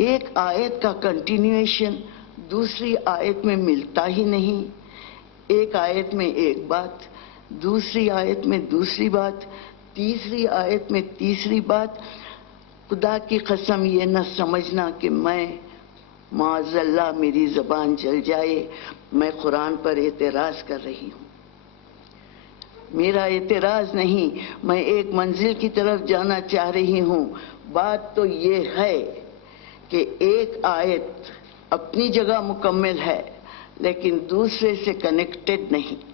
ایک آیت کا کنٹینیویشن دوسری آیت میں ملتا ہی نہیں. ایک آیت میں ایک بات، دوسری آیت میں دوسری بات، تیسری آیت میں تیسری بات. خدا کی قسم یہ نہ سمجھنا کہ میں معاذ اللہ میری زبان جل جائے میں قرآن پر اعتراض کر رہی ہوں. میرا اعتراض نہیں، میں ایک منزل کی طرف جانا چاہ رہی ہوں. بات تو یہ ہے کہ ایک آیت اپنی جگہ مکمل ہے لیکن دوسرے سے کنیکٹڈ نہیں.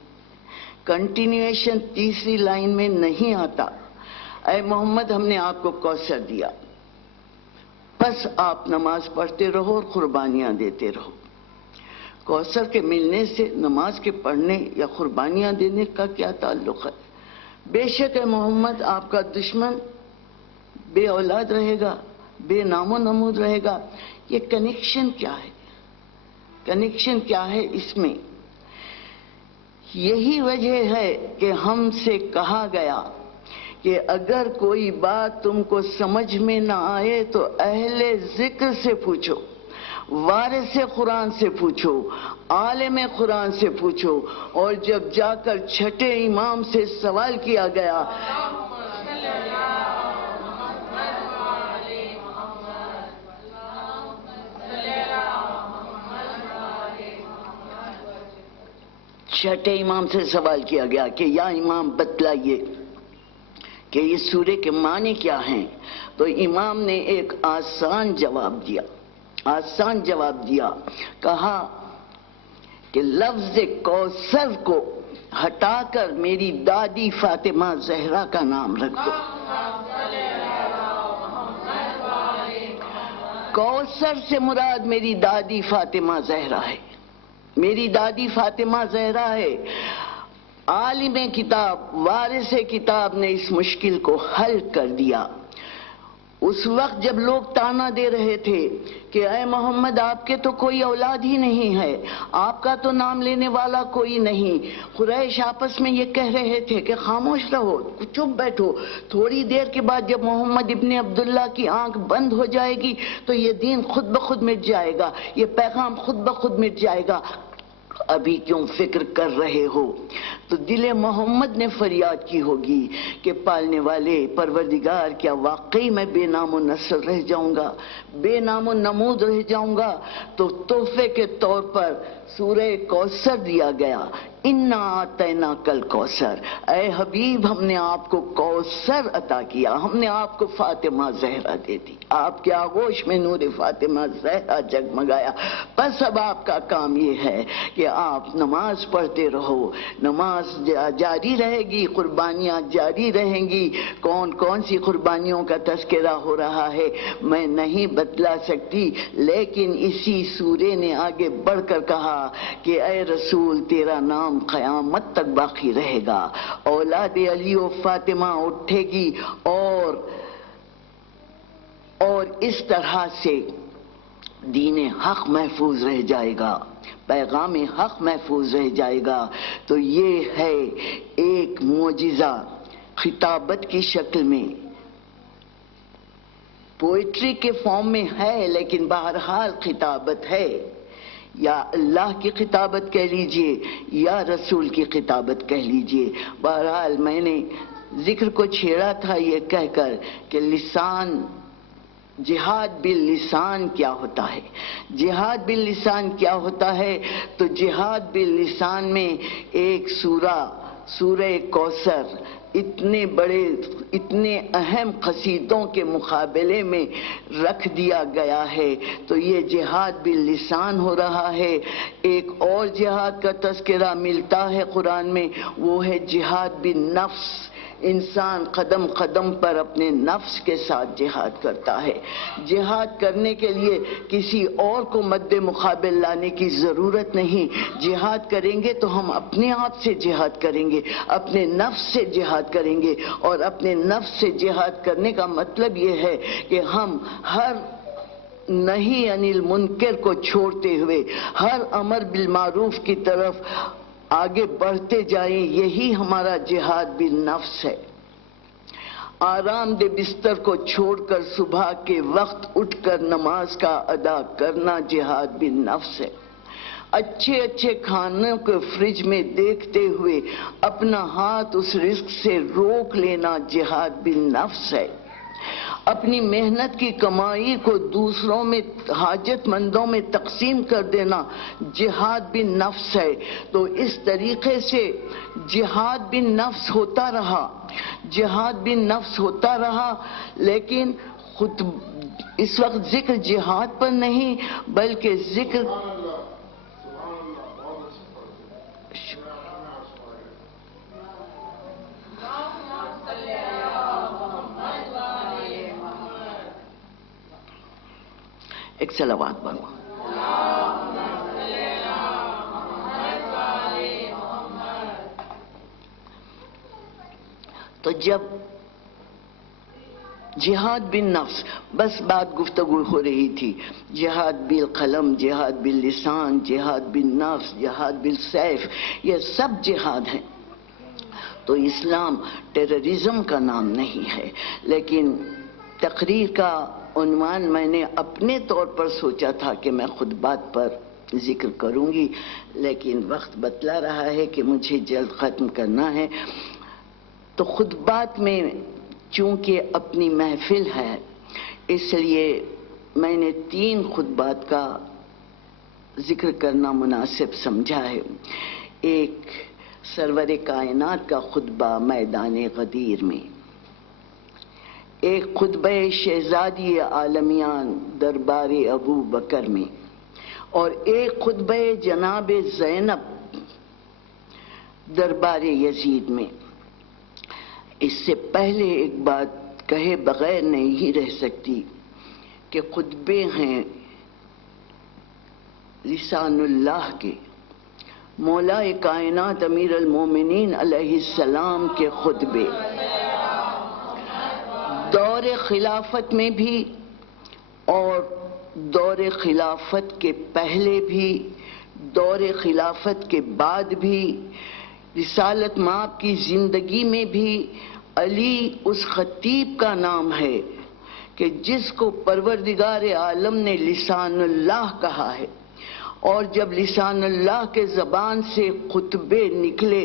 کنٹینیویشن تیسری لائن میں نہیں آتا. اے محمد ہم نے آپ کو کوثر دیا، بس آپ نماز پڑھتے رہو اور قربانیاں دیتے رہو. کوثر کے ملنے سے نماز کے پڑھنے یا قربانیاں دینے کا کیا تعلق ہے؟ بے شک ہے محمد آپ کا دشمن بے اولاد رہے گا، بے نام و نمود رہے گا. یہ کنیکشن کیا ہے؟ کنیکشن کیا ہے اس میں؟ یہی وجہ ہے کہ ہم سے کہا گیا کہ اگر کوئی بات تم کو سمجھ میں نہ آئے تو اہل ذکر سے پوچھو، وارث قرآن سے پوچھو، عالم قرآن سے پوچھو. اور جب جا کر چھٹے امام سے سوال کیا گیا چھٹے امام سے سوال کیا گیا کہ یا امام بتلائیے کہ یہ سورے کے معنی کیا ہیں، تو امام نے ایک آسان جواب دیا. کہا کہ لفظ کوثر کو ہٹا کر میری دادی فاطمہ زہرا کا نام رکھ دو. کوثر سے مراد میری دادی فاطمہ زہرا ہے. میری دادی فاطمہ زہرا ہے. عالم کتاب وارث کتاب نے اس مشکل کو حل کر دیا. اس وقت جب لوگ تانا دے رہے تھے کہ اے محمد آپ کے تو کوئی اولاد ہی نہیں ہے، آپ کا تو نام لینے والا کوئی نہیں، قریش آپس میں یہ کہہ رہے تھے کہ خاموش رہو، چپ بیٹھو. تھوڑی دیر کے بعد جب محمد ابن عبداللہ کی آنکھ بند ہو جائے گی تو یہ دین خود بخود مٹ جائے گا، یہ پیغام خود بخود مٹ جائے گا. ابھی کیوں فکر کر رہے ہو؟ تو دل محمد نے فریاد کی ہوگی کہ پالنے والے پروردگار کیا واقعی میں بے نام و نسل رہ جاؤں گا، بے نام و نمود رہ جاؤں گا؟ تو تحفے کے طور پر سورہ کوثر دیا گیا. انا اعطیناک الکوثر. اے حبیب ہم نے آپ کو کوثر عطا کیا، ہم نے آپ کو فاطمہ زہرا دے دی. آپ کے آغوش میں نور فاطمہ زہرا جگمگایا. بس اب آپ کا کام یہ ہے کہ آپ نماز پڑھتے رہو، نماز جاری رہے گی، قربانیاں جاری رہیں گی. کون کون سی قربانیوں کا تذکرہ ہو رہا ہے میں نہیں بتلا سکتی، لیکن اسی سورے نے آگے بڑھ کر کہا کہ اے رسول تیرا نام قیامت تک باقی رہے گا. اولاد علی و فاطمہ اٹھے گی اور اس طرح سے دین حق محفوظ رہ جائے گا، پیغام حق محفوظ رہ جائے گا. تو یہ ہے ایک معجزہ خطابت کی شکل میں، پوئٹری کے فارم میں ہے لیکن بہرحال خطابت ہے. یا اللہ کی خطابت کہہ لیجئے یا رسول کی خطابت کہہ لیجئے. بہرحال میں نے ذکر کو چھیڑا تھا یہ کہہ کر کہ لسان، جہاد باللسان کیا ہوتا ہے. جہاد باللسان کیا ہوتا ہے؟ تو جہاد باللسان میں ایک سورہ کوثر اتنے اہم قصیدوں کے مقابلے میں رکھ دیا گیا ہے. تو یہ جہاد باللسان ہو رہا ہے. ایک اور جہاد کا تذکرہ ملتا ہے قرآن میں، وہ ہے جہاد بالنفس. انسان قدم قدم پر اپنے نفس کے ساتھ جہاد کرتا ہے. جہاد کرنے کے لیے کسی اور کو مد مقابل لانے کی ضرورت نہیں. جہاد کریں گے تو ہم اپنے آپ سے جہاد کریں گے، اپنے نفس سے جہاد کریں گے. اور اپنے نفس سے جہاد کرنے کا مطلب یہ ہے کہ ہم ہر نہی عن المنکر کو چھوڑتے ہوئے ہر امر بالمعروف کی طرف آگے بڑھتے جائیں. یہی ہمارا جہاد بالنفس ہے. آرام دہ بستر کو چھوڑ کر صبح کے وقت اٹھ کر نماز کا ادا کرنا جہاد بالنفس ہے۔ اچھے اچھے کھانوں کو فریج میں دیکھتے ہوئے اپنا ہاتھ اس رزق سے روک لینا جہاد بالنفس ہے۔ اپنی محنت کی کمائی کو دوسروں میں حاجت مندوں میں تقسیم کر دینا جہاد بالنفس ہے۔ تو اس طریقے سے جہاد بالنفس ہوتا رہا، جہاد بالنفس ہوتا رہا، لیکن خود اس وقت ذکر جہاد پر نہیں بلکہ ذکر ایک صلوات پڑھو۔ تو جب جہاد بالنفس، بس بات گفتگو ہو رہی تھی، جہاد بالقلم، جہاد باللسان، جہاد بالنفس، جہاد بالسیف، یہ سب جہاد ہیں۔ تو اسلام ٹیررزم کا نام نہیں ہے، لیکن تقریر کا عنوان میں نے اپنے طور پر سوچا تھا کہ میں خطبات پر ذکر کروں گی، لیکن وقت بتلا رہا ہے کہ مجھے جلد ختم کرنا ہے۔ تو خطبات میں چونکہ اپنی محفل ہے، اس لیے میں نے 3 خطبات کا ذکر کرنا مناسب سمجھا ہے۔ ایک سرور کائنات کا خطبہ میدان غدیر میں، ایک خطبہ شہزادی عالمیان دربار ابو بکر میں، اور ایک خطبہ جناب زینب دربار یزید میں۔ اس سے پہلے ایک بات کہے بغیر نہیں رہ سکتی کہ خطبے ہیں لسان اللہ کے، مولا کائنات امیر المومنین علیہ السلام کے خطبے، دور خلافت میں بھی اور دور خلافت کے پہلے بھی، دور خلافت کے بعد بھی، رسالت مآب کی زندگی میں بھی علی اس خطیب کا نام ہے کہ جس کو پروردگار عالم نے لسان اللہ کہا ہے۔ اور جب لسان اللہ کے زبان سے خطبے نکلے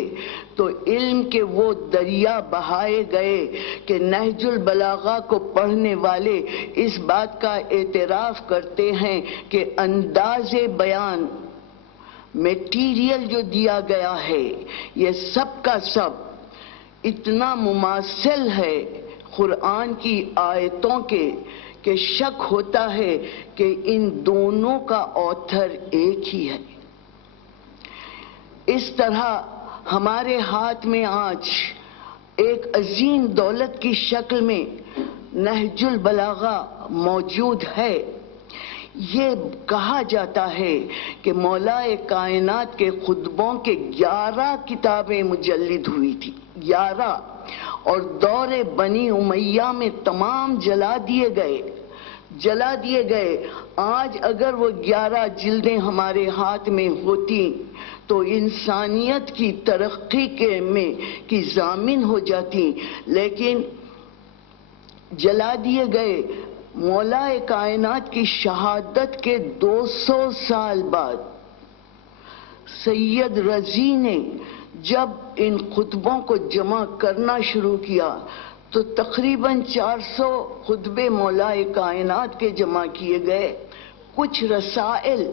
تو علم کے وہ دریا بہائے گئے کہ نہج البلاغہ کو پڑھنے والے اس بات کا اعتراف کرتے ہیں کہ انداز بیان، میٹیریل جو دیا گیا ہے، یہ سب کا سب اتنا مماثل ہے قرآن کی آیتوں کے کہ شک ہوتا ہے کہ ان دونوں کا آتھر ایک ہی ہے۔ اس طرح ہمارے ہاتھ میں آج ایک عظیم دولت کی شکل میں نہج البلاغہ موجود ہے۔ یہ کہا جاتا ہے کہ مولا کائنات کے خطبوں کے 11 کتابیں مجلد ہوئی تھی، 11، اور دور بنی امیہ میں تمام جلا دیے گئے۔ آج اگر وہ 11 جلدیں ہمارے ہاتھ میں ہوتی تو انسانیت کی ترقی کی ضامن ہو جاتی، لیکن جلا دیے گئے۔ مولا کائنات کی شہادت کے 200 سال بعد سید رضی نے جب ان خطبوں کو جمع کرنا شروع کیا تو تقریباً 400 خطبے مولا کائنات کے جمع کیے گئے۔ کچھ رسائل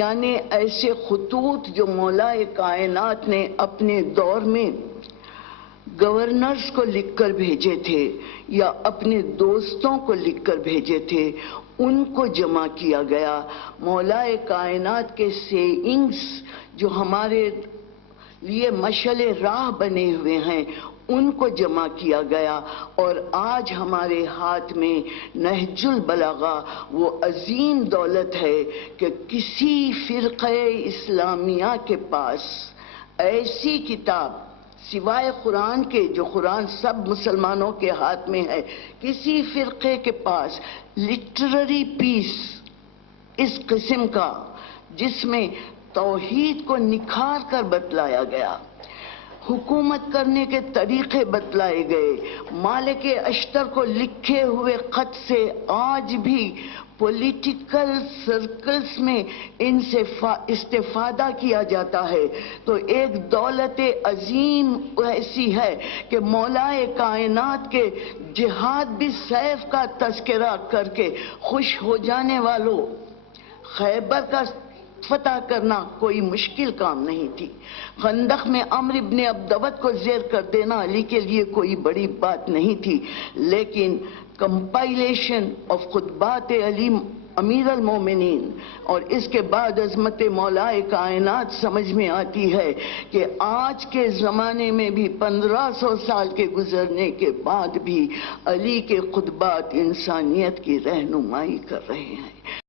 یعنی ایسے خطوط جو مولا کائنات نے اپنے دور میں گورنرز کو لکھ کر بھیجے تھے یا اپنے دوستوں کو لکھ کر بھیجے تھے، ان کو جمع کیا گیا۔ مولا کائنات کے سیئنگز جو ہمارے لیے مشعل راہ بنے ہوئے ہیں، ان کو جمع کیا گیا، اور آج ہمارے ہاتھ میں نہج البلاغہ وہ عظیم دولت ہے کہ کسی فرقہ اسلامیہ کے پاس ایسی کتاب سوائے قرآن کے، جو قرآن سب مسلمانوں کے ہاتھ میں ہے، کسی فرقے کے پاس لٹرری پیس اس قسم کا جس میں توحید کو نکھار کر بتلایا گیا، حکومت کرنے کے طریقے بتلائے گئے. مالک اشتر کو لکھے ہوئے خط سے آج بھی پولیٹیکل سرکلز میں ان سے استفادہ کیا جاتا ہے. تو ایک دولت عظیم ایسی ہے کہ مولائے کائنات کے جہاد بھی سیف کا تذکرہ کر کے خوش ہو جانے والوں، خیبر کا فتح کرنا کوئی مشکل کام نہیں تھی. خندق میں عمرو ابن عبدود کو زیر کر دینا علی کے لیے کوئی بڑی بات نہیں تھی، لیکن کمپائلیشن آف خطبات علی امیر المومنین اور اس کے بعد عظمت مولائے کائنات سمجھ میں آتی ہے کہ آج کے زمانے میں بھی 1500 سال کے گزرنے کے بعد بھی علی کے خطبات انسانیت کی رہنمائی کر رہے ہیں.